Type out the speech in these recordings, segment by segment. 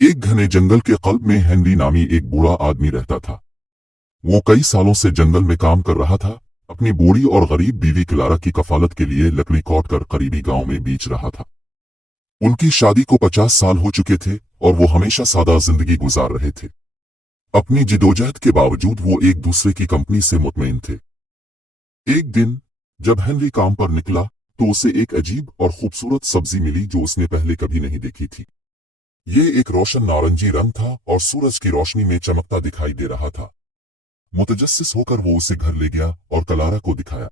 एक घने जंगल के कल्ब में हेनरी नामी एक बूढ़ा आदमी रहता था। वो कई सालों से जंगल में काम कर रहा था, अपनी बूढ़ी और गरीब बीवी क्लारा की कफालत के लिए लकड़ी काट कर करीबी गांव में बेच रहा था। उनकी शादी को 50 साल हो चुके थे और वो हमेशा सादा जिंदगी गुजार रहे थे। अपनी जिदोजहद के बावजूद वो एक दूसरे की कंपनी से मुतमईन थे। एक दिन जब हेनरी काम पर निकला तो उसे एक अजीब और खूबसूरत सब्जी मिली जो उसने पहले कभी नहीं देखी थी। ये एक रोशन नारंगी रंग था और सूरज की रोशनी में चमकता दिखाई दे रहा था। मुतजस्सिस होकर वो उसे घर ले गया और क्लारा को दिखाया।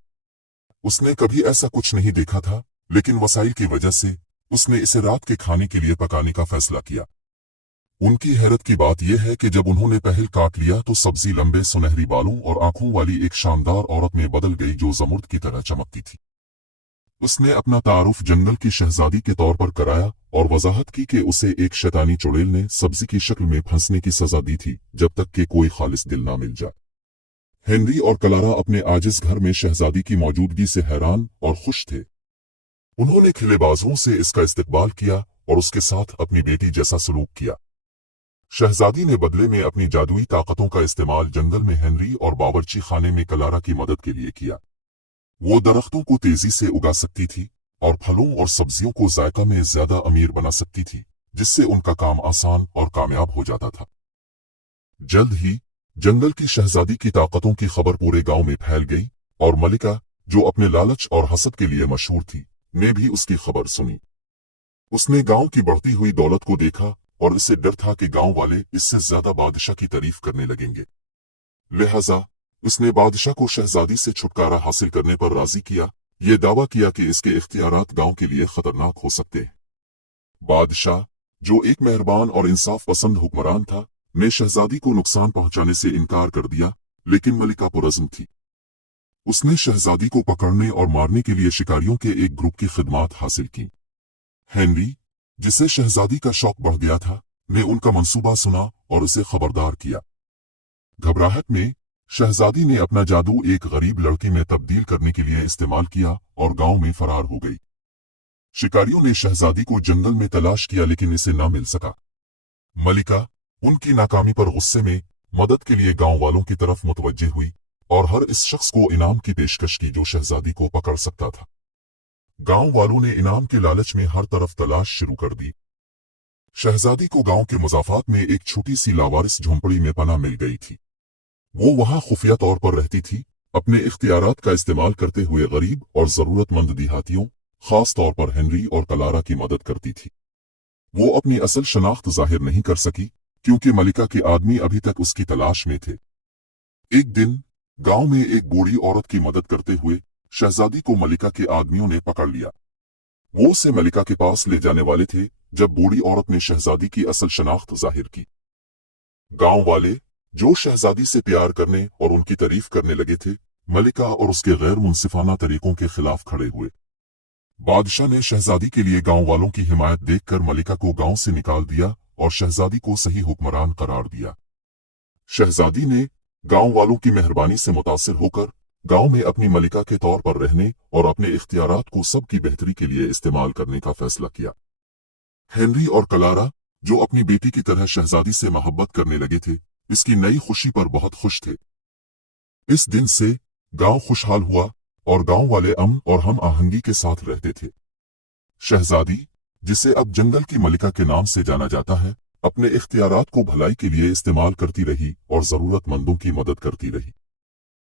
उसने कभी ऐसा कुछ नहीं देखा था, लेकिन वसाइल की वजह से उसने इसे रात के खाने के लिए पकाने का फैसला किया। उनकी हैरत की बात यह है कि जब उन्होंने पहल काट लिया तो सब्जी लंबे सुनहरी बालों और आंखों वाली एक शानदार औरत में बदल गई जो जमुर्द की तरह चमकती थी। उसने अपना तारुफ जंगल की शहजादी के तौर पर कराया और वजाहत की कि उसे एक शैतानी चुड़ैल ने सब्जी की शक्ल में फंसने की सजा दी थी जब तक कि कोई खालिस दिल ना मिल जाए। हेनरी और क्लारा अपने आजिज घर में शहजादी की मौजूदगी से हैरान और खुश थे। उन्होंने खिले बाजुओं से इसका इस्तकबाल किया और उसके साथ अपनी बेटी जैसा सलूक किया। शहजादी ने बदले में अपनी जादुई ताकतों का इस्तेमाल जंगल में हेनरी और बावर्ची खाने में क्लारा की मदद के लिए किया। वो दरख्तों को तेजी से उगा सकती थी और फलों और सब्जियों को जायका में ज्यादा अमीर बना सकती थी, जिससे उनका काम आसान और कामयाब हो जाता था। जल्द ही जंगल की शहजादी की ताकतों की खबर पूरे गांव में फैल गई और मलिका, जो अपने लालच और हसद के लिए मशहूर थी, ने भी उसकी खबर सुनी। उसने गांव की बढ़ती हुई दौलत को देखा और इससे डर था कि गांव वाले इससे ज्यादा बादशाह की तारीफ करने लगेंगे। लिहाजा उसने बादशाह को शहजादी से छुटकारा हासिल करने पर राजी किया, ये दावा किया कि इसके इख्तियारात गांव के लिए खतरनाक हो सकते हैं। बादशाह, जो एक मेहरबान और इंसाफ पसंद हुक्मरान था, ने शहजादी को नुकसान पहुंचाने से इनकार कर दिया, लेकिन मलिका पुरज़्म थी। उसने शहजादी को पकड़ने और मारने के लिए शिकारियों के एक ग्रुप की खिदमात हासिल की। हेनरी, जिसे शहजादी का शौक बढ़ गया था, ने उनका मंसूबा सुना और उसे खबरदार किया। घबराहट में शहजादी ने अपना जादू एक गरीब लड़के में तब्दील करने के लिए इस्तेमाल किया और गांव में फरार हो गई। शिकारियों ने शहजादी को जंगल में तलाश किया लेकिन इसे न मिल सका। मलिका उनकी नाकामी पर गुस्से में मदद के लिए गांव वालों की तरफ मुतवज्जे हुई और हर इस शख्स को इनाम की पेशकश की जो शहजादी को पकड़ सकता था। गांव वालों ने इनाम के लालच में हर तरफ तलाश शुरू कर दी। शहजादी को गांव के मुजाफात में एक छोटी सी लावारिस झोंपड़ी में पनाह मिल गई थी। वो वहां खुफिया तौर पर रहती थी, अपने इख्तियारात का इस्तेमाल करते हुए गरीब और जरूरतमंद देहातियों, खास तौर पर हेनरी और क्लारा की मदद करती थी। वो अपनी असल शनाख्त जाहिर नहीं कर सकी क्योंकि मलिका के आदमी अभी तक उसकी तलाश में थे। एक दिन गांव में एक बूढ़ी औरत की मदद करते हुए शहजादी को मलिका के आदमियों ने पकड़ लिया। वो उसे मलिका के पास ले जाने वाले थे जब बूढ़ी औरत ने शहजादी की असल शनाख्त जाहिर की। गांव वाले, जो शहजादी से प्यार करने और उनकी तारीफ करने लगे थे, मलिका और उसके गैर मुंसिफाना तरीकों के खिलाफ खड़े हुए। बादशाह ने शहजादी के लिए गांव वालों की हिमायत देखकर मलिका को गांव से निकाल दिया और शहजादी को सही हुक्मरान करार दिया। शहजादी ने गांव वालों की मेहरबानी से मुतासिर होकर गांव में अपनी मलिका के तौर पर रहने और अपने इख्तियारात को सबकी बेहतरी के लिए इस्तेमाल करने का फैसला किया। हेनरी और क्लारा, जो अपनी बेटी की तरह शहजादी से मोहब्बत करने लगे थे, इसकी नई खुशी पर बहुत खुश थे। इस दिन से गांव खुशहाल हुआ और गांव वाले अमन और हम आहंगी के साथ रहते थे। शहजादी, जिसे अब जंगल की मलिका के नाम से जाना जाता है, अपने इख्तियारात को भलाई के लिए इस्तेमाल करती रही और जरूरतमंदों की मदद करती रही।